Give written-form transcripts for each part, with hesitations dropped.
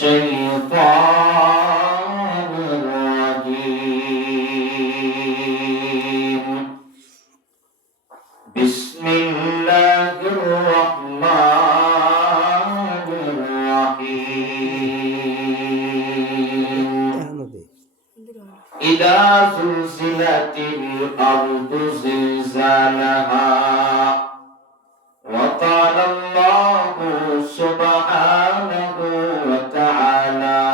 الشيطان الرجيم بسم الله الرحمن الرحيم إذا زلزلت الأرض زلزالها وقال الله سبحانه وتعالى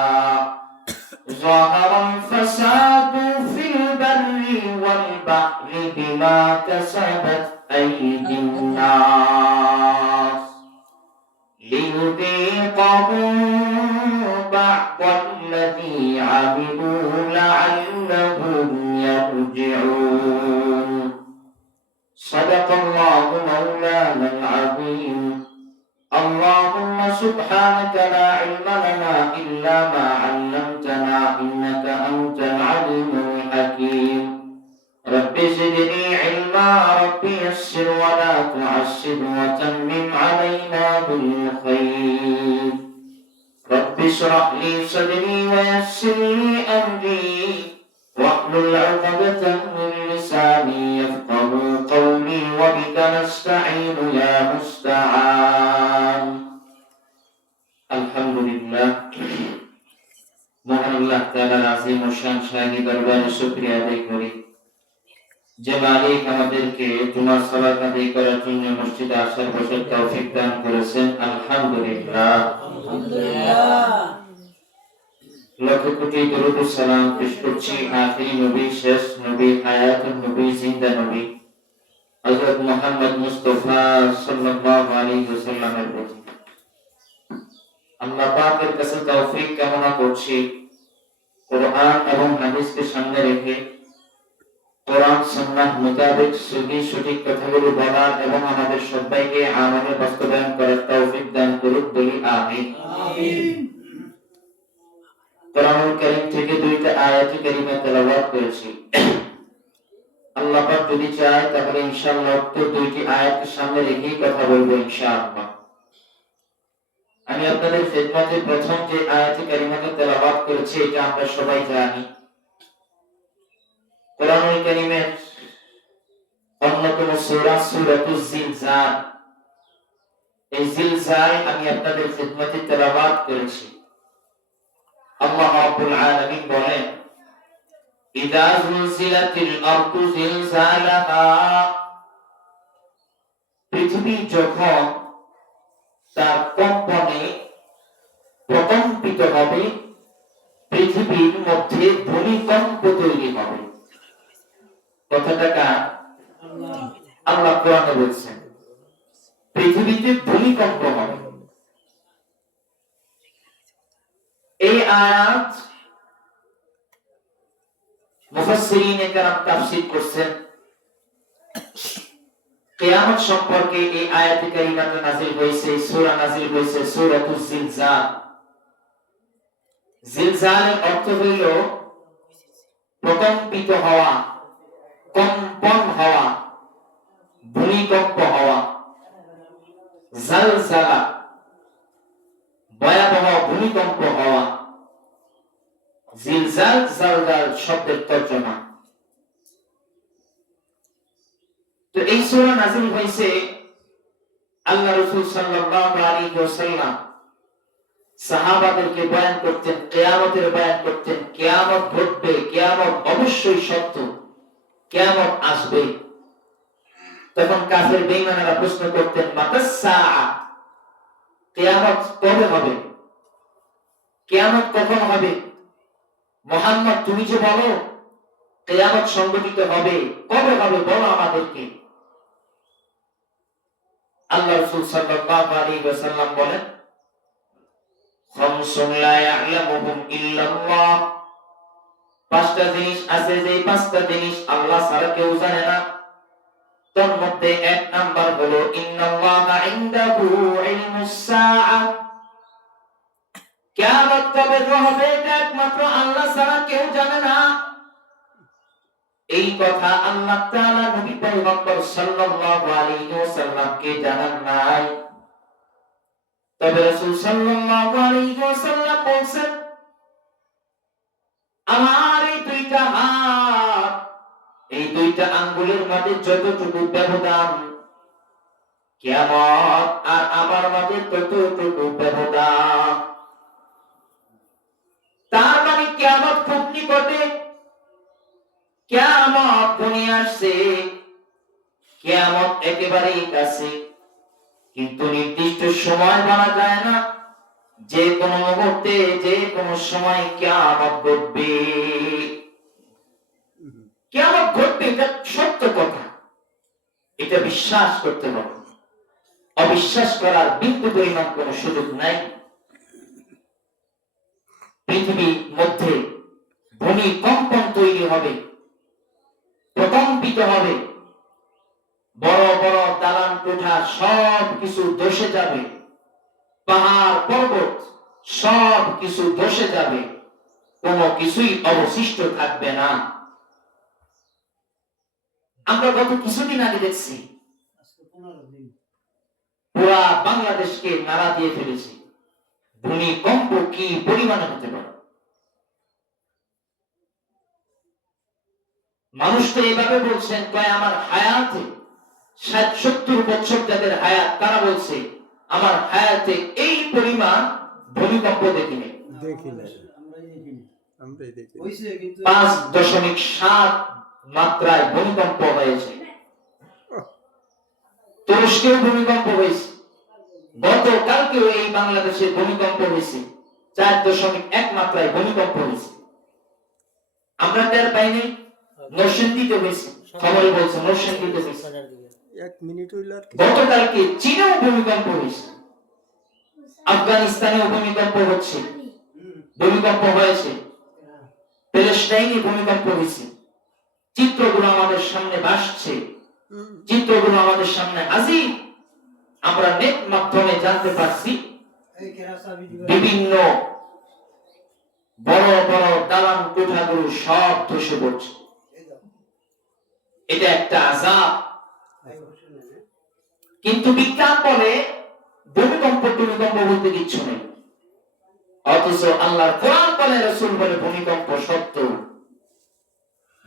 ظهر الفساد في البر والبحر بما كسبت أيدي الناس ليذيقهم بعض الذي عملوا لعلهم يرجعون صدق الله مولانا العظيم اللهم سبحانك لا علم لنا إلا ما علمتنا إنك أنت العليم الحكيم رب زدني علما رب يسر ولا تعسر وتمم علينا بالخير رب اشرح لي صدري ويسر لي أمري واحلل عقدة من لساني يفقهوا قولي وبك نستعين يا مستعان الحمد لله মহান আল্লাহ তাআলার আযীম ও শান শাহী দরবারে শুকরিয়া আদায় করি যে মালিক আমাদেরকে জুমার সালাত আদায় করার জন্য মসজিদে আসার বছর তৌফিক দান করেছেন আলহামদুলিল্লাহ লক্ষ কোটি দরুদ ও সালাম পেশ করছি আখিরি নবী শেষ নবী হায়াতুন নবী জিন্দা নবী হযরত মুহাম্মদ মুস্তাফা সাল্লাল্লাহু আলাইহি ওয়াসাল্লামের প্রতি আল্লাহ পাকের কাছে তৌফিক কামনা করছি কোরআন এবং হাদিসকে সামনে রেখে কোরআন সুন্নাহ মোতাবেক সঠিক কথাগুলো বলার এবং আমাদের সবাইকে আমলে বাস্তবায়ন করার তৌফিক দান করুন বলি আমিন আমিন কোরআনুল কারীম থেকে দুইটা আয়াতে কারিমা তেলাওয়াত করেছি আল্লাহ পাক যদি চায় তাহলে ইনশাআল্লাহ তো দুইটি আয়াতকে সামনে রেখেই কথা বলবো ইনশাআল্লাহ আমি আপনাদের খিদমতে প্রথম যে আয়াতে কারিমাকে তেলাওয়াত করেছি এটা আমরা সবাই জানি কোরআনুল কারীমের অন্যতম সূরা সূরাতুজ জিলজাল এই জিলজাল আমি আপনাদের খিদমতে তেলাওয়াত করেছি আল্লাহ রাব্বুল আলামিন বলেন ইযা যুলজিলাতিল আরদু জিলজালাহা পৃথিবী যখন তার কম্পনে প্রকম্পিত হবে পৃথিবীর মধ্যে ভূমিকম্প তৈরি হবে কথাটা আল্লাহ কোরআনে বলছেন পৃথিবীতে ভূমিকম্প হবে এই আয়াত মুফাসসিরিনে কেরাম তাফসীর করছেন কিয়ামত সম্পর্কে এই আয়াতে কারিমাটা নাযিল হয়েছে সূরা নাযিল হয়েছে সূরাতুজ জিলজাল জিলজালের অর্থ হইল প্রকম্পিত হওয়া কম্পন হওয়া ভূমিকম্প হওয়া জালজালা ভয়াবহ ভূমিকম্প হওয়া জিলজাল জালজাল শব্দের তর্জমা তো এই সূরা নাযিল হয়েছে আল্লাহ রাসূল সাল্লাল্লাহু আলাইহি ওয়াসাল্লাম সাহাবাদেরকে বয়ান করতেন কিয়ামতের বয়ান করতেন কিয়ামত ঘটবে কিয়ামত অবশ্যই সত্য কিয়ামত আসবে তখন কাফের বেঈমানেরা প্রশ্ন করতেন মাতাস সাআ কিয়ামত কবে হবে কিয়ামত কখন হবে মুহাম্মদ তুমি যে বলো কিয়ামত সংঘটিত হবে কবে হবে বলো আমাদেরকে আল্লাহ রাসূল সাল্লাল্লাহু আলাইহি ওয়াসাল্লাম বলেন খামসুন লা ইয়ালামুহুম ইল্লাল্লাহ পাঁচটা জিনিস আছে যে পাঁচটা জিনিস আল্লাহ ছাড়া কেউ জানে না তার মধ্যে এক নাম্বার হলো ইন্নাল্লাহা ইনদাহু ইলমুস সাআ কিয়ামত কবে হবে এটা একমাত্র আল্লাহ ছাড়া কেউ জানে না এই কথা আল্লাহ তাআলা নবী পয়গম্বর সাল্লাল্লাহু আলাইহি ওয়াসাল্লামকে জানান নাই তবে রাসূল সাল্লাল্লাহু আলাইহি ওয়াসাল্লাম বলছেন আমার এই দুইটা হাত, এই দুইটা আঙ্গুলের মাঝে যতটুকু ব্যবধান, কিয়ামত আর আমার মাঝে ততটুকু ব্যবধান। তার মানে কিয়ামত খুব নিকটে, কিয়ামত ঘনিয়ে আসছে, কিয়ামত একেবারেই কাছে। কিন্তু নির্দিষ্ট সময় বলা যায় না, যে কোনো মুহূর্তে যে কোনো সময় কিয়ামত ঘটবে। কিয়ামত ঘটবে, এটা সত্য কথা, এটা বিশ্বাস করতে হবে। অবিশ্বাস করার বিন্দু পরিমাণ কোন সুযোগ নাই। পৃথিবীর মধ্যে ভূমিকম্পন তৈরি হবে, প্রকম্পিত হবে, বড় বড় দালান কোঠা সব কিছু ধসে যাবে, পাহাড় পর্বত সব কিছু ধসে যাবে, কোনো কিছুই অবশিষ্ট থাকবে না। আমরা গত কিছুদিন আগে দেখছি পুরা বাংলাদেশকে নাড়া দিয়ে ফেলেছে। ভূমিকম্প কি পরিমাণে হতে পারে? মানুষ তো এইভাবে বলছেন, কয় আমার হায়াতে 60-70 বছর যাদের হায়াত, তারা বলছে আমার হায়াতে এই পরিমাণ ভূমিকম্প দেখিনি। 5.7 মাত্রায় ভূমিকম্প হয়েছে। তুরস্কেও ভূমিকম্প হয়েছে, গতকালকেও এই বাংলাদেশে ভূমিকম্প হয়েছে, 4.1 মাত্রায় ভূমিকম্প হয়েছে। আমরা টের পাইনি, নরসিংদীতে হয়েছে, খবরে বলছে নরসিংদীতে হয়েছে। গতকালকে চীনেও ভূমিকম্প হয়েছে, আফগানিস্তানেও ভূমিকম্প হচ্ছে, ভূমিকম্প হয়েছে, প্যালেস্টাইনে ভূমিকম্প হয়েছে। চিত্রগুলো আমাদের সামনে ভাসছে, চিত্রগুলো আমাদের সামনে হাজির। আমরা নেট মাধ্যমে জানতে পারছি বিভিন্ন বড় বড় দালান কোঠাগুলো সব ধসে পড়ছে। এটা একটা আযাব। কিন্তু বিজ্ঞান বলে ভূমিকম্প বলতে কিচ্ছু নেই, অথচ আল্লাহর কোরআন বলে, রাসূল বলে ভূমিকম্প সত্য।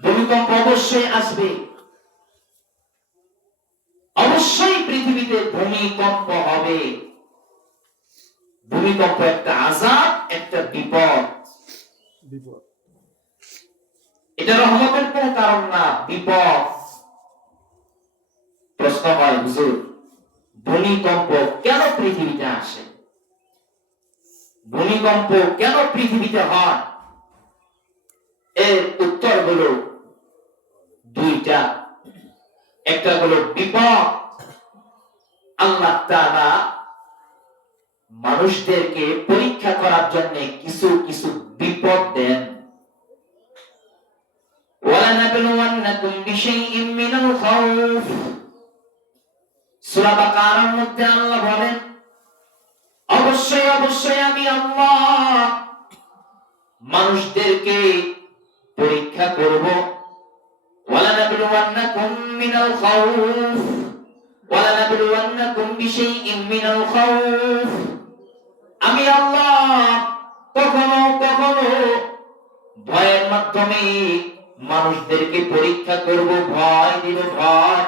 ভূমিকম্প অবশ্যই আসবে, অবশ্যই পৃথিবীতে ভূমিকম্প হবে। ভূমিকম্প একটা আযাব, একটা বিপদ। এটা রহমতের কোনো কারণ না, বিপদ। প্রশ্ন হয়, হুজুর ভূমিকম্প কেন পৃথিবীতে আসে? ভূমিকম্প কেন পৃথিবীতে হয়? এর উত্তর হলো দুইটা। একটা হলো বিপদ, আল্লাহ তাআলা মানুষদেরকে পরীক্ষা করার জন্য কিছু কিছু বিপদ দেন। ওয়ালানাবলুওয়ান্নাকুম বিশাইইম মিনাল খাউফ, সূরা বাকারার মধ্যে আল্লাহ বলেন, অবশ্যই অবশ্যই আমি আল্লাহ মানুষদেরকে পরীক্ষা করব। ওয়ালানাবলুওয়ান্নাকুম মিনাল খাউফ, ওয়ালানাবলুওয়ান্নাকুম বিশাইইম মিনাল খাউফ, আমি আল্লাহ কখনো কখনো ভয়ের মাধ্যমে মানুষদেরকে পরীক্ষা করব, ভয় দিব, ভয়।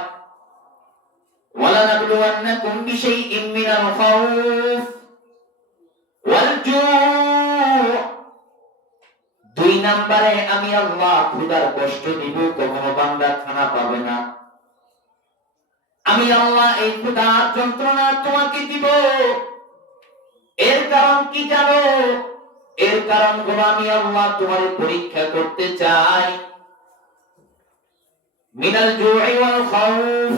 ওয়ালানাবলুওয়ান্নাকুম বিশাইইম মিনাল খাউফ ওয়াল জু', দুই নম্বরে আমি আল্লাহ ক্ষুধার কষ্ট দিব, কখনো বান্দা খানা পাবে না। আমি আল্লাহ এই ক্ষুধার যন্ত্রণা তোমাকে দিব। এর কারণ কি জানো? এর কারণ হলো আমি আল্লাহ তোমার পরীক্ষা করতে চাই। মিনাল জু'i ওয়াল খাউফ,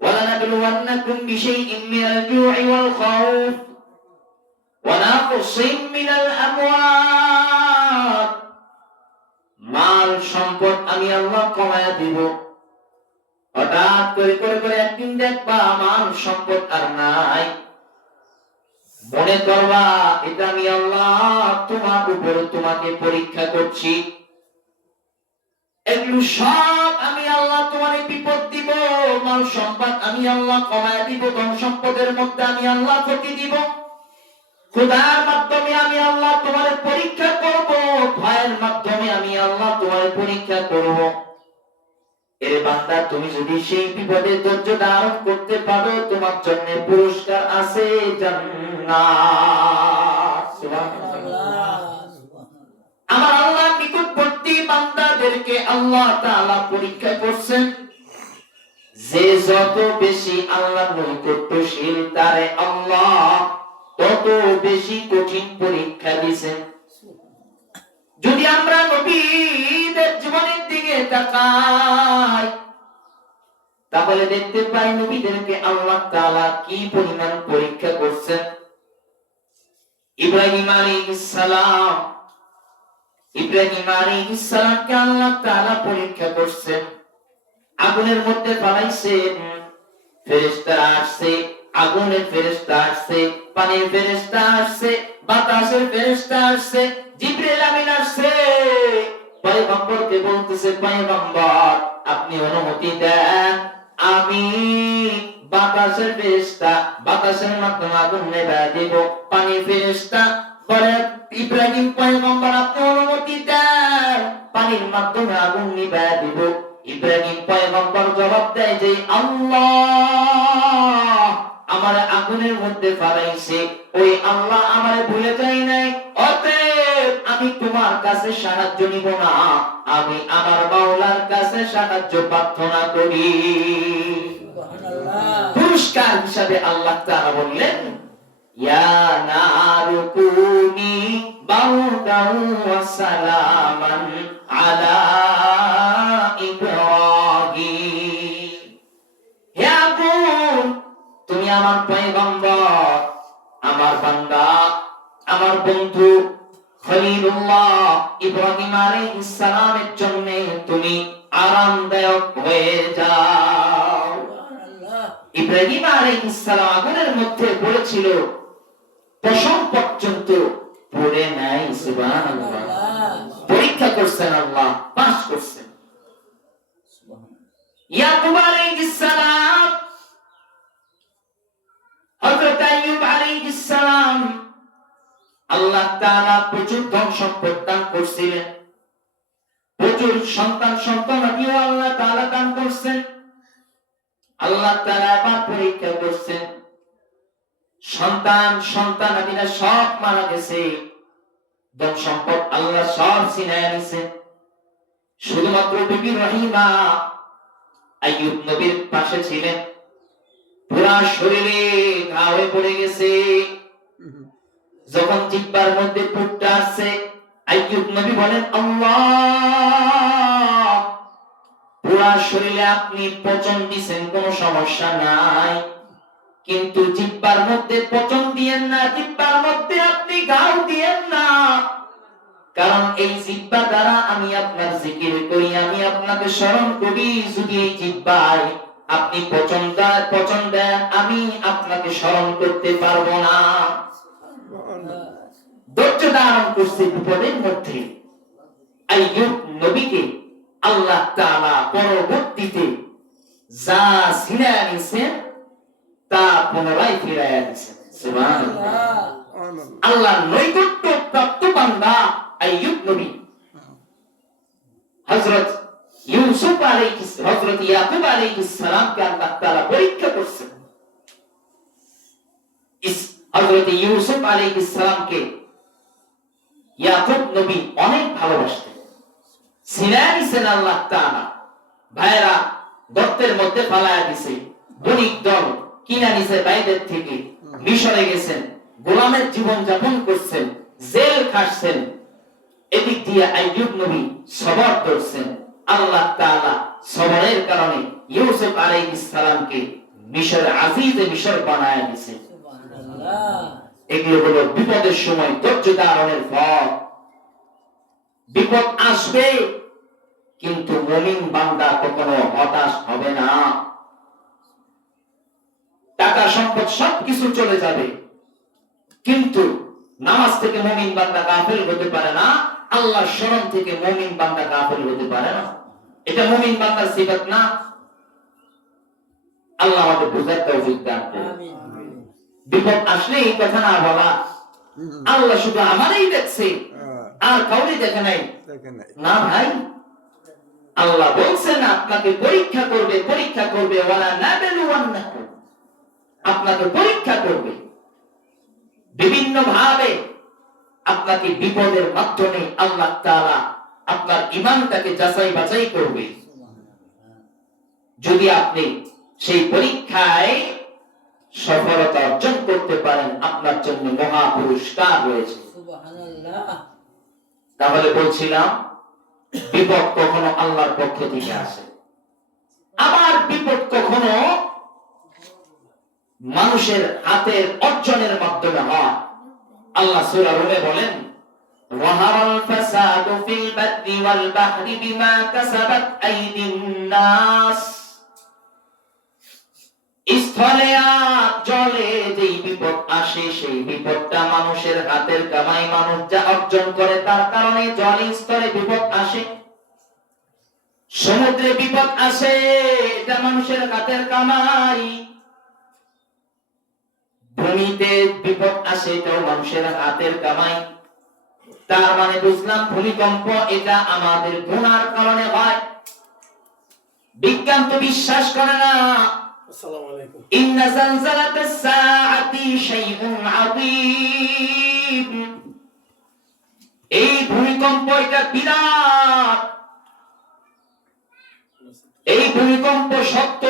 ওয়ালানাবলুওয়ান্নাকুম বিশাইইম মিনাল জু'i ওয়াল খাউফ ওয়া নাকসিম মিনাল আমওয়াল, মাল সম্পদ আমি আল্লাহ কমায়া দিব। হঠাৎ করে একদিন দেখবা মাল সম্পদ আর নাই, মনে করবা এটা আমি আল্লাহ তোমার উপর তোমাকে পরীক্ষা করছি। এগুলো সব আমি আল্লাহ তোমার বিপদ দিব, মাল সম্পদ আমি আল্লাহ কমায়া দিব, ধন সম্পদের মধ্যে আমি আল্লাহ ক্ষতি দিব, ক্ষুধার মাধ্যমে আমি আল্লাহ তোমার পরীক্ষা করব, ভয়ের মাধ্যমে আমি আল্লাহ তোমার পরীক্ষা করব। এর বান্দা, তুমি যদি সেই বিপদে ধৈর্য ধারণ করতে পারো, তোমার জন্য পুরস্কার আছে জান্নাত। সুবহানাল্লাহ। আমার আল্লাহ নিকটবর্তী বান্দাদেরকে আল্লাহ তাআলা পরীক্ষা করছেন। যে যত বেশি আল্লাহর নৈকট্যশীল, তারে আল্লাহ তত বেশি কঠিন পরীক্ষা দিয়েছেন। যদি আমরা নবীদের জীবনের দিকে তাকাই, তাহলে দেখতে পাই নবীদেরকে আল্লাহ তাআলা কি পরিমাণ পরীক্ষা করছেন। ইব্রাহিম আলাইহিস সালামকে আল্লাহ তাআলা পরীক্ষা করছেন। আগুনের মধ্যে পালাইছেন, ফেরেশতারা আসছে, আগুনের ফেরেশতা আসছে, পানির ফেরেশতা আসছে, বাতাসের ফেরেশতা আসছে, জিবরিল আমিন আসছে। পয়গম্বরকে বলতেছে, পয়গম্বর আপনি অনুমতি দেন, আমি বাতাসের ফেরেশতা, বাতাসের মাধ্যমে আগুন নেভায় দেব। পানির ফেরেশতা বলে, ইব্রাহিম পয়গম্বর আপনি অনুমতি দেন, পানির মাধ্যমে আগুন নিভায় দেব। ইব্রাহিম পয়গম্বর জবাব দেয় যে, আল্লাহ আমার আগুনের মধ্যে ফালাইছে, ওই আল্লাহ আমারে ভুলে যায় নাই, অতএব আমি তোমার কাছে সাহায্য নিব না, আমি আমার মাওলার কাছে সাহায্য প্রার্থনা করি। পুরস্কার হিসাবে আল্লাহ তাআলা বললেন, ইয়া নারু কুনি বারদান ওয়া সালামান আলা ইব্রাহিম। হে আগুন, তুমি আমার পয়গম্বর, আমার বান্দা, আমার বন্ধু খলিলুল্লাহ ইব্রাহিম আলাইহিস সালামের জন্য তুমি আরামদায়ক হয়ে যাও। ইব্রাহিম আলাইহিস সালাম আগুনের মধ্যে পড়েছিল, পশম পর্যন্ত পড়ে নাই। সুবহানাল্লাহ। পরীক্ষা করছেন আল্লাহ, পাস করছেন। ইয়াকুব আলাইহিস সালাম, হযরত আইয়ুব আলাইহিস সালাম, আল্লাহ তাআলা প্রচুর ধন সম্পদ দান করছিলেন, প্রচুর সন্তানাদিও আল্লাহ তাআলা দান করছেন। আল্লাহ তাআলা আবার পরীক্ষা করছেন। সন্তানাদিরা সব মারা গেছে, ধন সম্পদ আল্লাহ সব ছিনায় নিছে। শুধুমাত্র বিবি রহিমা আইয়ুব নবীর পাশে ছিলেন। পুরা শরীরে ঘা হয়ে পড়ে গেছে। যখন জিহ্বার মধ্যে পুটটা আসছে, আইয়ুব নবী বলেন, আল্লাহ পুরা শরীরে আপনি পচন দিয়েছেন, কোনো সমস্যা নাই, কিন্তু জিহ্বার মধ্যে পচন দিয়েন না, জিহ্বার মধ্যে আপনি ঘাও দিয়েন না, কারণ এই জিহ্বা দ্বারা আমি আপনার জিকির করি, আমি আপনাকে স্মরণ করি। যদি এই জিহ্বায় আপনি পচন দেন, আমি আপনাকে স্মরণ করতে পারবো না। ধৈর্য ধারণ করছে বিপদের মধ্যে আইয়ুব নবীকে আল্লাহ তাআলা পরবর্তীতে যা ছিনায় নিছেন তা পুনরায় ফিরাইয়া দিয়েছেন। সুবহানাল্লাহ। আল্লাহর নৈকট্য প্রাপ্ত বান্দা আইয়ুব নবী হযরত ইয়াকুব আলাইহিস সালামকে আল্লাহ তাআলা পরীক্ষা করছেন। হযরত ইউসুফ আলাইহিস সালামকে ইয়াকুব নবী অনেক ভালোবাসতেন, ছিনায় নিছেন আল্লাহ তাআলা। ভাইরা গর্তের মধ্যে ফালায়া দিছে, বণিক দল কিনা নিছে বাইরের থেকে, মিশরে গেছেন, গোলামের জীবন যাপন করছেন, জেল খাটছেন। এদিক দিয়ে আইয়ুব নবী সবর করছেন। আল্লাহ তাআলা সবরের কারণে ইউসুফ আলাইহিস সালামকে মিশর আজিজে মিশর বানায়া দিয়েছেন। সুবহানাল্লাহ। এগুলো হলো বিপদের সময় ধৈর্য ধারণের ফল। বিপদ আসবে, কিন্তু মুমিন বান্দা কখনো হতাশ হবে না। টাকা সম্পদ সবকিছু চলে যাবে, কিন্তু নামাজ থেকে মুমিন বান্দা গাফিল হতে পারে না, আল্লাহর স্মরণ থেকে মুমিন বান্দা গাফিল হতে পারে না। এটা মুমিন বান্দার সিফাত না। আল্লাহ আমাদের বুঝার তৌফিক দান করুন। বিপদ আসলে এই কথা না বলা, আল্লাহ শুধু আমারই দেখছে আর কাউরে দেখে নাই না ভাই, আল্লাহ বলছেন আপনাকে পরীক্ষা করবে, পরীক্ষা করবে, ওয়ালা নাবলুওয়ান্নাকুম, আপনাকে পরীক্ষা করবে বিভিন্ন ভাবে, আপনাকে বিপদের মাধ্যমে আল্লাহ তাআলা আপনার ঈমানটাকে যাচাই বাছাই করবে। যদি আপনি সেই পরীক্ষায় সফলতা অর্জন করতে পারেন, আপনার জন্য মহা পুরস্কার রয়েছে। সুবহানাল্লাহ। তাহলে বলছিলাম বিপদ কখনো আল্লাহর পক্ষ থেকে আসে, আবার বিপদ কখনো মানুষের হাতের অর্জনের মাধ্যমে হয়। আল্লাহ সূরা রুমে বলেন, ওয়াহারাল ফাসাদু ফিল বাররি ওয়াল বাহরি বিমা কাসাবাত আইদিন নাস, স্থলে আর জলে যেই বিপদ আসে সেই বিপদটা মানুষের হাতের কামাই, মানুষ যা অর্জন করে তার কারণে জলে স্থলে বিপদ আসে, সমুদ্রে বিপদ আসে, এটা মানুষের হাতের কামাই, ভূমিতে বিপদ আসে, এটাও মানুষের হাতের কামাই। তার মানে বুঝলাম ভূমিকম্প এটা আমাদের গুনার কারণে হয়। বিজ্ঞান তো বিশ্বাস করে না। আসসালামু আলাইকুম। ইন্না জালজালাতাস সাআতি শাইউন আযীম, এই ভূমিকম্প এটা বিরাট, এই ভূমিকম্প সত্য।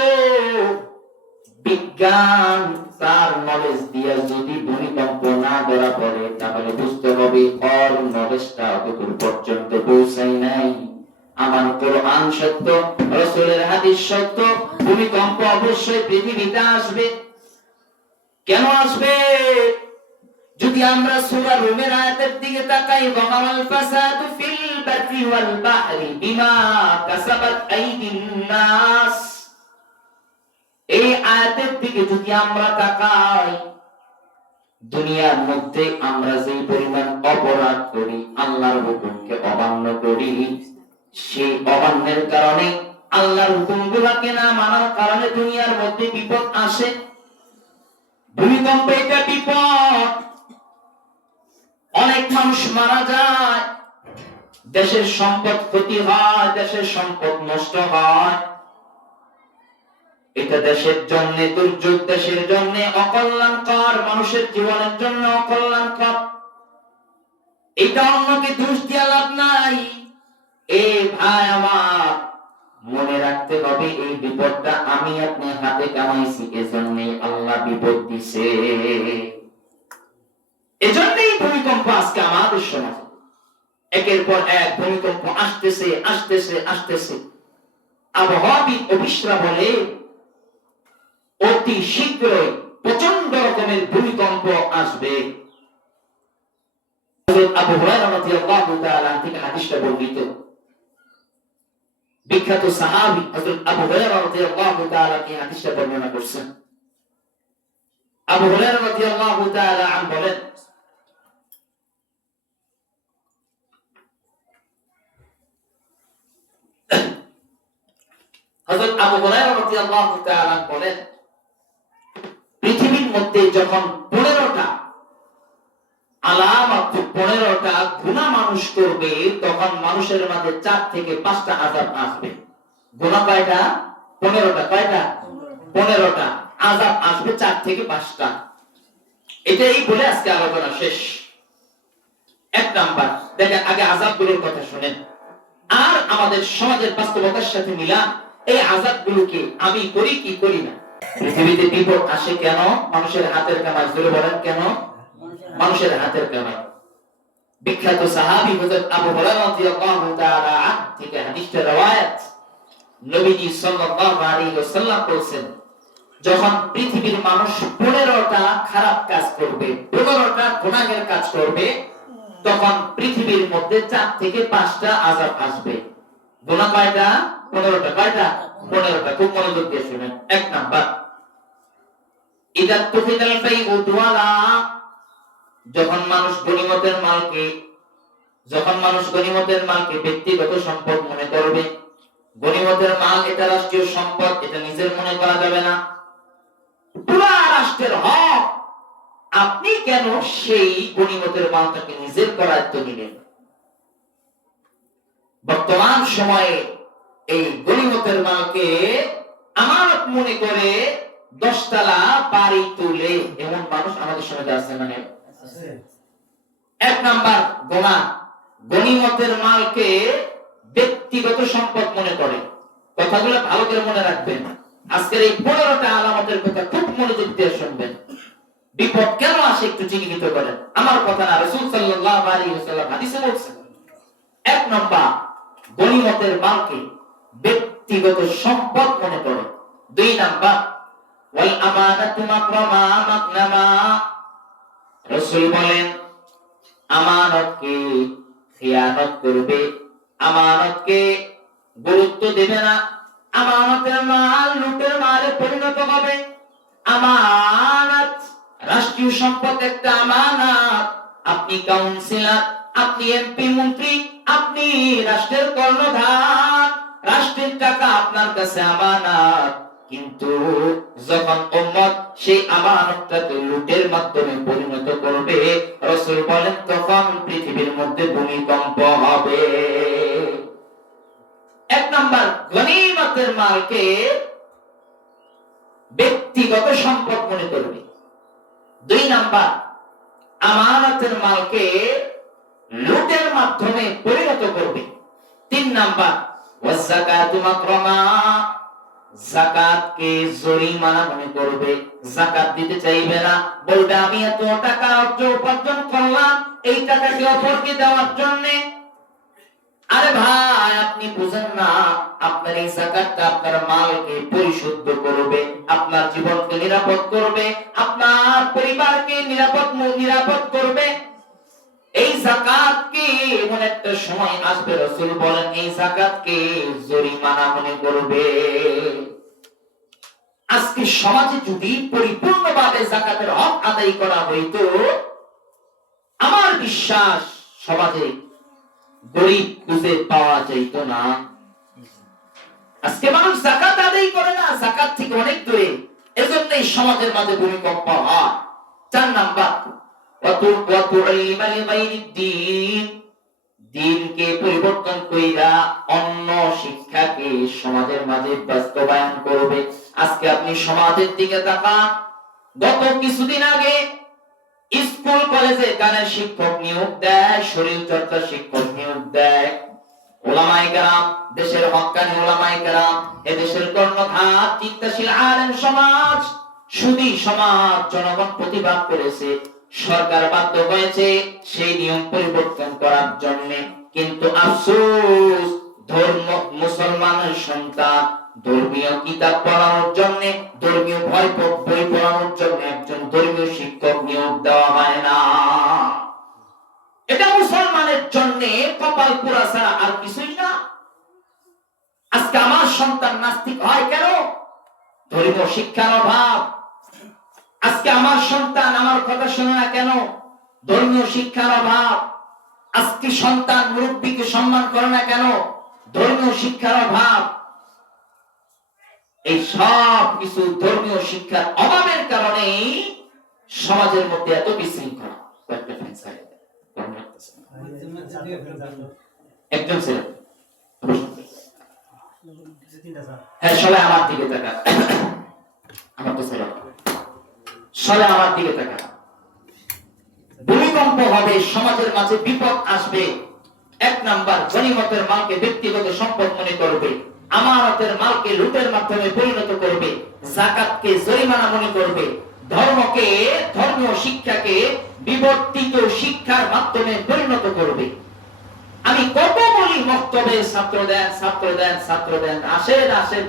বিজ্ঞান তার নলেজ দিয়ে যদি ভূমিকম্প না ধরা পড়ে তাহলে বুঝতে হবে ওর নলেজটা অতদূর পর্যন্ত পৌঁছায় নাই। আমার কোরআন সত্য, রাসূলের হাদিস সত্য, ভূমিকম্প অবশ্যই পৃথিবীতে আসবে। কেন আসবে? যদি আমরা সূরা রুমের আয়াতের দিকে তাকাই, ওয়াহারাল ফাসাদু ফিল বাররি ওয়াল বাহরি বিমা কাসাবাত আইদিন নাস, এই আয়াতের দিকে যদি আমরা তাকাই, দুনিয়ার মধ্যে আমরা যে পরিমাণ অপরাধ করি, আল্লাহর হুকুমকে অমান্য করি, সেই অমান্যের কারণে, আল্লাহর হুকুমগুলোকে না মানার কারণে দুনিয়ার মধ্যে বিপদ আসে। ভূমিকম্প এটা বিপদ, অনেক মানুষ মারা যায়, দেশের সম্পদ ক্ষতি হয়, দেশের সম্পদ নষ্ট হয়, এটা দেশের জন্য দুর্যোগ, দেশের জন্য অকল্যাণকর, মানুষের জীবনের জন্য অকল্যাণকর। এটা অন্যকে দোষ দিয়া লাভ নাই। এই ভাই আমার মনে রাখতে হবে এই বিপদটা আমি আপনি হাতে কামাইছি, এজন্যই আল্লাহ বিপদ দিছে, এজন্যই ভূমিকম্প আজকে আমাদের সমাজে একের পর এক ভূমিকম্প আসতেছে আসতেছে আসতেছে। আবহাওয়াবিদ অভিশ্রা বলে অতি শীঘ্রই প্রচন্ড রকমের ভূমিকম্প আসবে। হযরত আবু হুরায়রা রাদিয়াল্লাহু তাআলা থেকে হাদিসটা বর্ণিত, বিখ্যাত সাহাবী হযরত আবু হুরায়রা রাদিয়াল্লাহু তাআলা এই হাদিসটা বর্ণনা করেছেন। আবু হুরায়রা রাদিয়াল্লাহু তাআলা আন বলেন, হযরত আবু হুরায়রা রাদিয়াল্লাহু তাআলা বলেন, পৃথিবীর মধ্যে যখন 15টা আলামত, 15টা গুনাহ মানুষ করবে, তখন মানুষের মাঝে 4 থেকে 5টা আযাব আসবে। গুনাহ কয়টা? 15টা। কয়টা? 15টা আযাব আসবে, 4 থেকে 5টা। এটাই বলে আজকে আলোচনা শেষ। এক নাম্বার দেখেন, আগে আযাবগুলোর কথা শুনেন আর আমাদের সমাজের বাস্তবতার সাথে মিলান এই আযাবগুলোকে আমি করি কি করি না। পৃথিবীতে বিপদ আসে কেন? মানুষের হাতের কামাই। জোরে বলেন কেন? মানুষের হাতের কামাই। বিখ্যাত সাহাবী হযরত আবু হুরায়রা রাদিয়াল্লাহু তাআলা আনহু থেকে হাদিসটা রওয়ায়াত, নবীজি সাল্লাল্লাহু আলাইহি ওয়াসাল্লাম বলেছেন, যখন পৃথিবীর মানুষ 15টা খারাপ কাজ করবে, 15টা গুনাহের কাজ করবে, তখন পৃথিবীর মধ্যে 4 থেকে 5টা আযাব আসবে। গুনাহ কয়টা? 15টা। কয়টা? 15টা। খুব মনোযোগ দিয়ে শুনেন। এক নাম্বার, ইদা তুফিদাল ফাইউ দুআলা, যখন মানুষ গনিমতের মালকে ব্যক্তিগত সম্পদ মনে করবে। গনিমতের মাল এটা রাষ্ট্রীয় সম্পদ, এটা নিজের মনে করা যাবে না। পুরো রাষ্ট্রের হক আপনি কেন সেই গনিমতের মালটাকে নিজের করায়ত্ত নিলেন? বর্তমান সময়ে এই গনিমতের মালকে আমানত মনে করে 10 তলা বাড়ি তুলে এমন মানুষ আমাদের সমাজে আছে না? এক নাম্বার গোনা, গনিমতের মালকে ব্যক্তিগত সম্পদ মনে করে। কথাগুলো ভালো করে মনে রাখবেন। আজকের এই 15টা আলামতের কথা খুব মনোযোগ দিয়ে শুনবেন। বিপদ কেন আসে একটু চিহ্নিত করেন। আমার কথা না, রাসূল সাল্লাল্লাহু আলাইহি ওয়াসাল্লাম হাদিসে বলেছেন। এক নাম্বার, গনিমতের মালকে ব্যক্তিগত সম্পদ মনে করে। দুই নাম্বার, ওয়াল আমানাতু মাকরামা মাকনামা। রাসূল বলেন, আমানতকে খিয়ানত করবে, আমানতকে গুরুত্ব দেবে না, আমানতের মাল লুটের মালে পরিণত হবে। আমানত রাষ্ট্রীয় সম্পদ একটা আমানত। আপনি কাউন্সিলর, আপনি এমপি মন্ত্রী, আপনি রাষ্ট্রের কর্ণধার, রাষ্ট্রের টাকা আপনার কাছে আমানত। কিন্তু যখন উম্মত সেই আমানতটাকে লুটের মাধ্যমে পরিণত করবে, রাসূল বলেন তখন পৃথিবীর মধ্যে ভূমিকম্প হবে। এক নাম্বার, গনিমতের মালকে ব্যক্তিগত সম্পদ মনে করবে। দুই নাম্বার, আমানতের মালকে লুটের মাধ্যমে পরিণত করবে। তিন নাম্বার, ওয়াযাকাতু মাকরামা, যাকাতকে জরিমানা মনে করবে। যাকাত দিতে চাইবে না, বলবে আমি এত টাকা উপার্জন করলাম এই টাকাকে অপরকে দেওয়ার জন্য। আরে ভাই, আপনি বুঝেন না, আপনার এই যাকাতটা আপনার মালকে পরিশুদ্ধ করবে, আপনার জীবনকে নিরাপদ করবে, আপনার পরিবারকে নিরাপদ করবে। এই যাকাতকে এমন একটা সময় আসবে, রাসূল বলেন এই যাকাতকে জরিমানা মনে করবে। আজকে সমাজে যদি পরিপূর্ণভাবে যাকাতের হক আদায় করা হইতো, আমার বিশ্বাস সমাজে গরিব খুঁজে পাওয়া যাইতো না। আজকে মানুষ যাকাত আদায় করে না, যাকাত থেকে অনেক দূরে, এজন্যই সমাজের মাঝে ভূমিকম্প হয়। 4 নাম্বার, দ্বীনকে পরিবর্তন কইরা অন্য শিক্ষাকে সমাজের মাঝে বাস্তবায়ন করবে। আজকে আপনি সমাজের দিকে তাকান, গত কিছুদিন আগে স্কুল কলেজে গানের শিক্ষক নিয়োগ দেয়, শরীর চর্চা শিক্ষক নিয়োগ দেয়। উলামায়ে কেরাম, দেশের হক্কানি উলামায়ে কেরাম, এদেশের কর্ণধার চিন্তাশীল আলেম সমাজ, সুধী সমাজ, জনগণ প্রতিবাদ করেছে, সরকার বাধ্য হয়েছে সেই নিয়ম পরিবর্তন করার জন্য। কিন্তু আফসোস, ধর্ম মুসলমানের সন্তান ধর্মীয় কিতাব পড়ানোর জন্য, ধর্মীয় বই পড়ানোর জন্য একজন ধর্মীয় শিক্ষক নিয়োগ দেওয়া হয় না। এটা মুসলমানের জন্য কপাল পোড়া ছাড়া আর কিছুই না। আজকে আমার সন্তান নাস্তিক হয় কেন? ধর্মীয় শিক্ষার অভাব। আজকে আমার সন্তান আমার কথা শোনে না কেন? ধর্মীয় শিক্ষার অভাব। আজকে সন্তান মুরব্বীকে সম্মান করে না কেন? ধর্মীয় শিক্ষার অভাব। এই সব কিছু ধর্মীয় শিক্ষার অভাবের কারণেই সমাজের মধ্যে এত বিশৃঙ্খলা। একজন ছিল, হ্যাঁ, সবাই আমার দিকে তাকা, আমার তো ছিল, সবাই আমার দিকে তাকা। ভূমিকম্প হবে, সমাজের মাঝে বিপদ আসবে। 1 নাম্বার, গনিমতের মালকে ব্যক্তিগত সম্পদ মনে করবে, আমানতের মালকে লুটের মাধ্যমে পরিণত করবে, যাকাতকে জরিমানা মনে করবে, ধর্মকে, ধর্মীয় শিক্ষাকে বিবর্তিত শিক্ষার মাধ্যমে পরিণত করবে। আমি কত বলি বক্তব্যে ছাত্র দেন, আসেন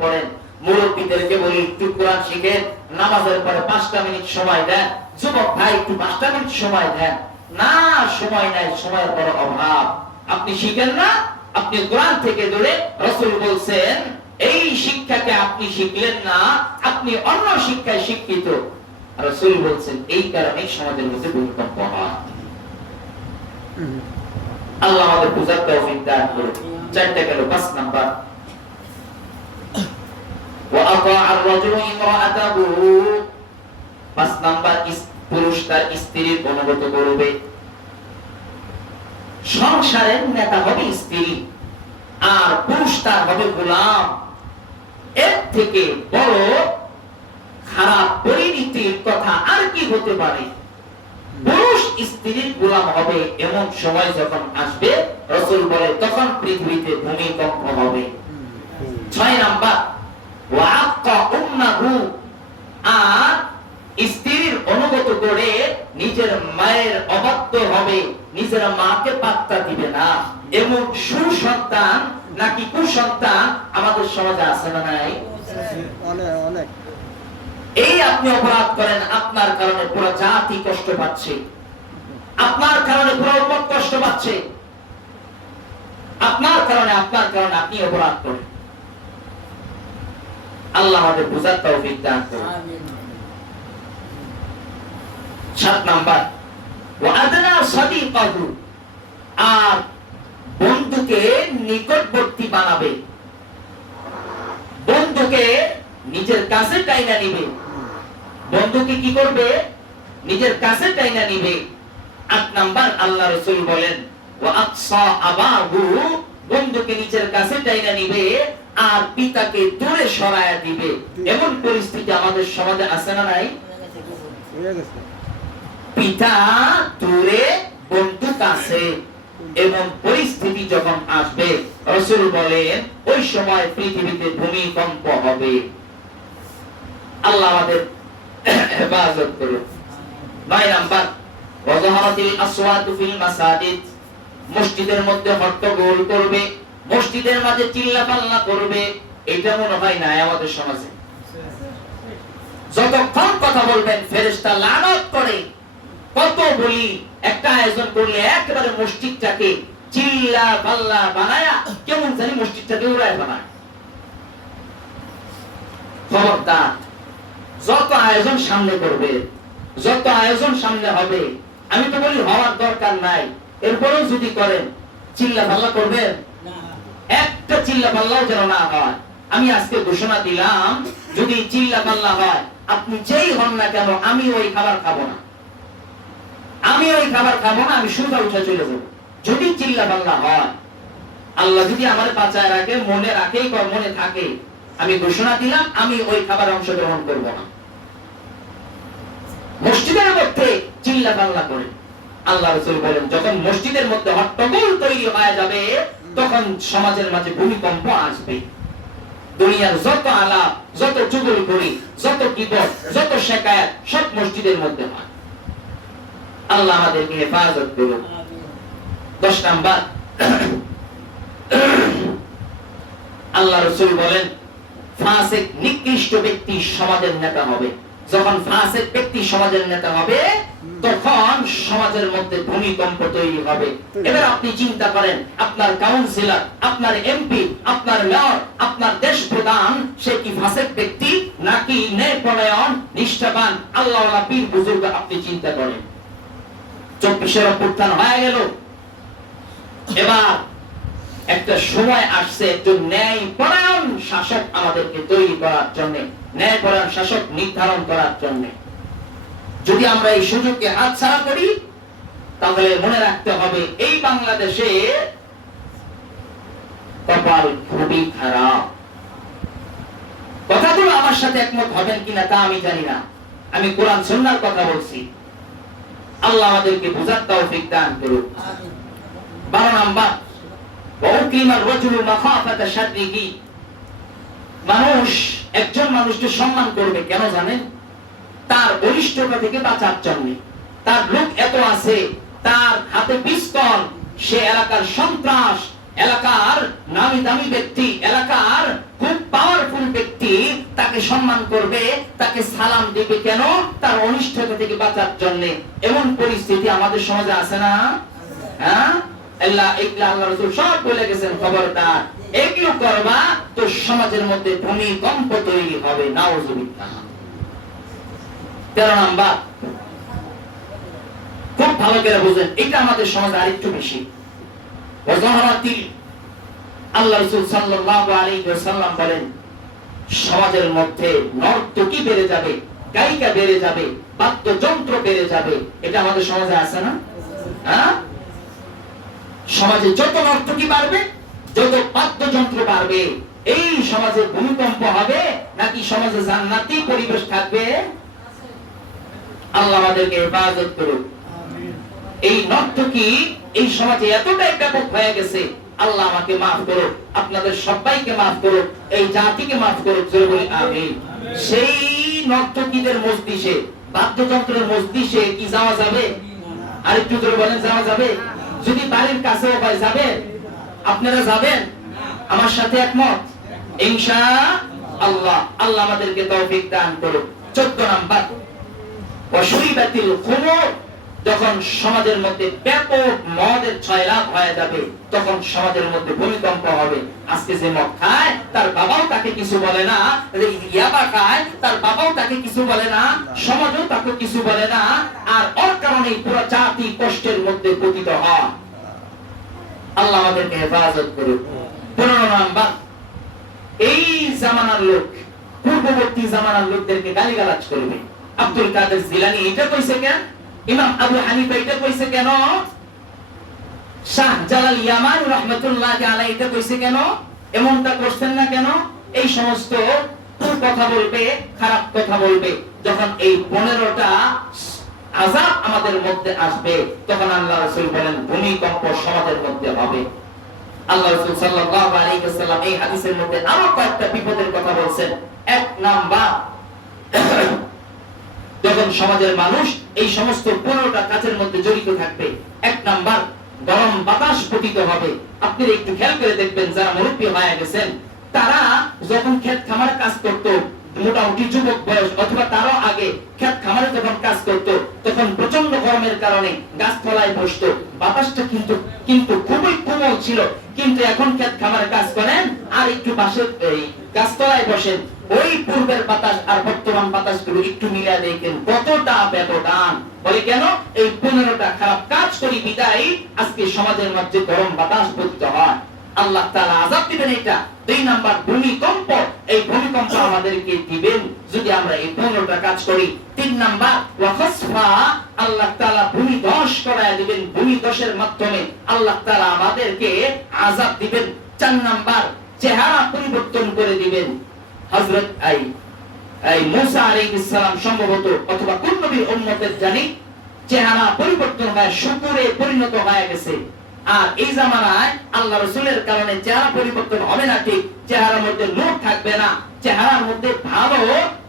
পড়েন। মুরব্বীদেরকে বলি একটু কোরআন শিখেন, নামাজের পরে 5টা মিনিট সময় দেন। যুবক ভাই, একটু 5টা মিনিট সময় দেন। না, সময় নাই, সময়ের বড় অভাব। আপনি শিখেন না, আপনি কোরআন থেকে দূরে। রাসূল বলছেন এই শিক্ষাকে আপনি শিখলেন না, আপনি অন্য শিক্ষায় শিক্ষিত। রাসূল বলছেন এই কারণে সমাজের মধ্যে ভূমিকম্প হয়। আল্লাহ আমাদের বুঝার তৌফিক দান করুন। 4টা গেল। 5 নাম্বার, ওয়া আতাআ আর-রাজুলু ইমরাআতাহু। 5 নাম্বার, পুরুষ তার স্ত্রীর অনুগত করবে, সংসারের নেতা হবে স্ত্রী, আর পুরুষ তার হবে গোলাম। এর থেকে বড় খারাপ পরিণতির কথা আর কি হতে পারে? পুরুষ স্ত্রীর গোলাম হবে এমন সময় যখন আসবে, রাসূল বলে তখন পৃথিবীতে ভূমিকম্প হবে। 6 নাম্বার, ওয়াক্কা উম্মাহু, আর স্ত্রীর অনুগত করে নিজের মায়ের অবাধ্য হবে, নিজের মাকে পাত্তা দিবে না, এমন সুসন্তান নাকি কুসন্তান আমাদের সমাজে আছে না নাই? অনেক। এই আপনি অপরাধ করেন, আপনার কারণে পুরো জাতি কষ্ট পাচ্ছে, আপনার কারণে পুরো উম্মত কষ্ট পাচ্ছে, আপনার কারণে আপনি অপরাধ করেন। আল্লাহ আমাদের বুঝার তৌফিক দান করুন। 7 নাম্বার, ওয়াদানা সাদিকাহু, আর বন্ধুকে নিকটবর্তী বানাবে, বন্ধুকে নিজের কাছে টাইনা নিবে। বন্ধুকে কি করবে? নিজের কাছে টাইনা নিবে। 8 নাম্বার, আল্লাহ রাসূল বলেন ওয়া আকসা আবাহু, বন্ধুকে নিজের কাছে টাইনা নিবে আর পিতাকে দূরে সরায়া দিবে। এমন পরিস্থিতি আমাদের সমাজে আছে না নাই? পিতা দূরে, বন্ধু কাছে, এমন পরিস্থিতি যখন আসবে, রাসূল বলেন ওই সময় পৃথিবীতে ভূমিকম্প হবে। আল্লাহ আমাদের হেফাজত করুন। 9 নাম্বার, ওয়াজাহারাতিল আসওয়াতু ফিল মাসাজিদ, মসজিদের মধ্যে হট্টগোল করবে, মসজিদের মাঝে চিল্লাপাল্লা করবে। এটা মনে হয় না আমাদের সমাজে। যতক্ষণ কথা বলবেন ফেরেশতা লানত করে। কত বলি, একটা আয়োজন করলে একেবারে মসজিদটাকে চিল্লা পাল্লা বানায়া কেমন জানি মসজিদটাকে উড়ায় বানায়। খবরদার, যত আয়োজন সামনে করবে, যত আয়োজন সামনে হবে, আমি তো বলি হওয়ার দরকার নাই, এরপরেও যদি করেন চিল্লা পাল্লা করবেন, একটা চিল্লা পাল্লাও যেন না হয়। আমি আজকে ঘোষণা দিলাম, যদি চিল্লা পাল্লা হয়, আপনি যেই হন না কেন, আমি ওই খাবার খাবো না, আমি ওই খাবার খাবো না, আমি সোজা উঠে চলে যাব। যদি চিল্লা পাল্লা হয়, আল্লাহ যদি আমার বাঁচায় রাখে, মনে রাখে, মনে থাকে, আমি ঘোষণা দিলাম আমি ওই খাবার অংশগ্রহণ করব না। মসজিদের মধ্যে চিল্লা পাল্লা করে, আল্লাহ রাসূল বলেন যখন মসজিদের মধ্যে হট্টগোল তৈরি হয়ে যাবে, তখন সমাজের মাঝে ভূমিকম্প আসবে। দুনিয়ার যত আলাপ, যত চুগলখড়ি, যত গীবত, যত শিকায়াত সব মসজিদের মধ্যে হয়। আল্লাহ আমাদেরকে হেফাজত করুন। 10 নাম্বার, আল্লাহ রাসূল বলেন ফাসিক নিকৃষ্ট ব্যক্তি সমাজের নেতা হবে। যখন ফাসিক ব্যক্তি সমাজের নেতা হবে, তখন সমাজের মধ্যে ভূমিকম্প তৈরি হবে। এবার আপনি চিন্তা করেন, আপনার কাউন্সিলর, আপনার এমপি, আপনার মেয়র, আপনার দেশ প্রধান, সে কি ফাসিক ব্যক্তি নাকি ন্যায়পরায়ণ, নিষ্ঠাবান, আল্লাহওয়ালা পীর বুজুর্গ? আপনি চিন্তা করেন। 24 অভ্যুত্থান হয়ে গেল, এবার একটা সময় আসছে একজন ন্যায়পরায়ণ শাসক আমাদেরকে তৈরি করার জন্য, ন্যায়পরায়ণ শাসক নির্ধারণ করার জন্য। যদি আমরা এই সুযোগকে হাতছাড়া করি, তাহলে মনে রাখতে হবে এই বাংলাদেশে কপাল খুবই খারাপ। কথাগুলো আমার সাথে একমত হবেন কিনা তা আমি জানি না, আমি কোরআন সুন্নাহর কথা বলছি। আল্লাহ আমাদেরকে বুঝার তৌফিক দান করুন। 12 নাম্বার, মানুষ একজন মানুষকে সম্মান করবে কেন জানেন? তার অনিষ্টতা থেকে বাঁচার জন্য। তার লোক এত আছে, তার হাতে পিস্তল, সে এলাকার সন্ত্রাস, এলাকার নামি দামি ব্যক্তি, এলাকার খুব পাওয়ারফুল ব্যক্তি, তাকে সম্মান করবে, তাকে সালাম দিবে কেন? তার অনিষ্টতা থেকে বাঁচার জন্য। এমন পরিস্থিতি আমাদের সমাজে আছে না? হ্যাঁ, আল্লাহ রাসূল সব বলে গেছেন, খবরদার এগুলো করবা তো সমাজের মধ্যে ভূমিকম্প তৈরি হবে। নাউযুবিল্লাহ। 13 নাম্বার, খুব ভালো করে বুঝেন, এটা আমাদের সমাজে আরেকটু বেশি। ওয়াজাহারাতিল, আল্লাহ রাসূল সাল্লাল্লাহু আলাইহি ওয়াসাল্লাম বলেন সমাজের মধ্যে নর্তকী বেড়ে যাবে, গায়িকা বেড়ে যাবে, বাদ্যযন্ত্র বেড়ে যাবে। এটা আমাদের সমাজে আছে না? হ্যাঁ, সমাজে যত নর্তকী বাড়বে, যত বাদ্যযন্ত্র বাড়বে, এই সমাজে ভূমিকম্প হবে নাকি সমাজে জান্নাতি পরিবেশ থাকবে? আল্লাহ আমাদেরকে হেফাজত করুক। এই নর্তকী এই সমাজে এতটাই ব্যাপক হয়ে গেছে, আল্লাহ আমাকে মাফ করুক, আপনাদের সবাইকে মাফ করুক, এই জাতিকে মাফ করুক, জোরে বলি আমিন। সেই নর্তকীদের মজলিসে, বাদ্যযন্ত্রের মজলিসে কি যাওয়া যাবে? আরেকটু জোরে বলেন, যাওয়া যাবে? যদি বাড়ির কাছেও হয়, যাবেন? আপনারা যাবেন? আমার সাথে একমত? ইনশাআল্লাহ। আল্লাহ আমাদেরকে তৌফিক দান করুক। 14 নাম্বার, ওয়াশুরিবাতিল খুমুর, যখন সমাজের মধ্যে ব্যাপক মদের ছয়লাভ হয়ে যাবে, তখন সমাজের মধ্যে ভূমিকম্প হবে। আজকে যে মদ খায় তার বাবাও তাকে কিছু বলে না, ইয়াবা খায় তার বাবাও তাকে কিছু বলে না, সমাজও তাকে কিছু বলে না, আর ওর কারণে পুরো জাতি কষ্টের মধ্যে পতিত হয়। আল্লাহ আমাদেরকে হেফাজত করুক। 15 নাম্বার, এই জামানার লোক পূর্ববর্তী জামানার লোকদেরকে গালিগালাজ করবে। আব্দুল কাদের জিলানী এটা কইছে কেন? ইমাম আবু হানিফা এটা কইছে কেন? শাহ জালাল ইয়ামানি রাহমাতুল্লাহি আলাইহি এটা কইছে কেন? এমনটা করছেন না কেন? এই সমস্ত কথা বলবে, খারাপ কথা বলবে। যখন এই 15টা আযাব আমাদের মধ্যে আসবে, তখন আল্লাহ রাসূল বলেন ভূমিকম্প সমাজের মধ্যে হবে। আল্লাহ রাসূল সাল্লাল্লাহু আলাইহি ওয়াসাল্লাম এই হাদিসের মধ্যে আরো কয়েকটা বিপদের কথা বলছেন। এক নাম্বার, যখন সমাজের মানুষ এই সমস্ত 15টা কাজের মধ্যে জড়িত থাকবে, এক নাম্বার গরম বাতাস পতিত হবে। আপনি একটু খেয়াল করে দেখবেন, যারা মুরব্বী হয়ে গেছেন তারা যখন ক্ষেত খামারে কাজ করত, মোটামুটি যুবক বয়স অথবা তারও আগে ক্ষেত খামারে যখন কাজ করত, তখন প্রচন্ড গরমের কারণে গাছতলায় বসতো, বাতাসটা কিন্তু খুবই কোমল ছিল। কিন্তু এখন ক্ষেত খামারে কাজ করেন আর একটু পাশে এই গাছতলায় বসেন, ওই পূর্বের বাতাস আর বর্তমান বাতাসগুলো একটু মিলিয়ে দেখেন কতটা ব্যবধান। বলে কেন? এই 15টা খারাপ কাজ করি বিদায় আজকে সমাজের মধ্যে গরম বাতাস পতিত হয়। আল্লাহ তাআলা আযাব দিবেন। এটা 2 নাম্বার, ভূমিকম্প। এই ভূমিকম্প আমাদেরকে দিবেন যদি আমরা এই 15টা কাজ করি। 3 নাম্বার, ওয়াখাসফা, আল্লাহ তাআলা ভূমি ধস করায় দিবেন। ভূমি ধসের মাধ্যমে আল্লাহ তাআলা আমাদেরকে আযাব দিবেন। 4 নাম্বার, চেহারা পরিবর্তন করে দিবেন। হযরত মুসা আলাইহিস সালাম সম্ভবত অথবা কোন নবীর উম্মতের জানি চেহারা পরিবর্তন হয়ে শুকুরে পরিণত হয়ে গেছে। আর এই জামানায় আল্লাহ রাসূলের কারণে চেহারা পরিবর্তন হবে না, ঠিক চেহারার মধ্যে নূর থাকবে না, চেহারার মধ্যে ভালো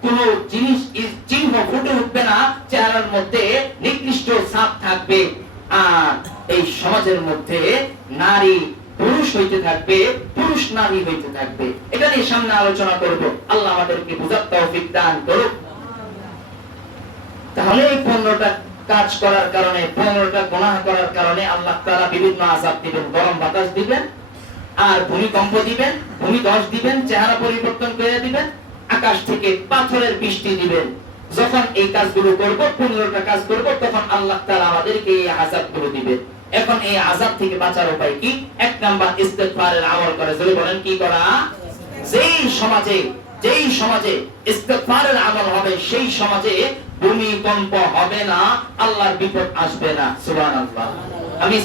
কোন জিনিস চিহ্ন ফুটে উঠবে না, চেহারার মধ্যে নিকৃষ্ট ছাপ থাকবে। আর এই সমাজের মধ্যে নারী পুরুষ হইতে থাকবে, পুরুষ নারী হইতে থাকবে। এটা নিয়ে সামনে আলোচনা করব। আল্লাহ আমাদেরকে বুঝার তৌফিক দান করুক। তাহলে এই 15টা কাজ করার কারণে, 15টা গুনাহ করার কারণে আল্লাহ তাআলা বিভিন্ন আযাব দিবেন। গরম বাতাস দিবেন, আর ভূমিকম্প দিবেন, ভূমিধস দিবেন, চেহারা পরিবর্তন করে দিবেন, আকাশ থেকে পাথরের বৃষ্টি দিবেন। যখন এই কাজগুলো করব, 15টা কাজ করব, তখন আল্লাহ তাআলা আমাদেরকে এই আযাবগুলো দিবেন। এখন এই আযাব থেকে বাঁচার উপায় কি? 1 নাম্বার, ইস্তিগফারের আমল করে। যদি বলেন কি করা? যেই সমাজে ইস্তিগফারের আমল হবে, সেই সমাজে ভূমিকম্প হবে না, আল্লাহর বিপদ আসবে না। সুবহানাল্লাহ। আমি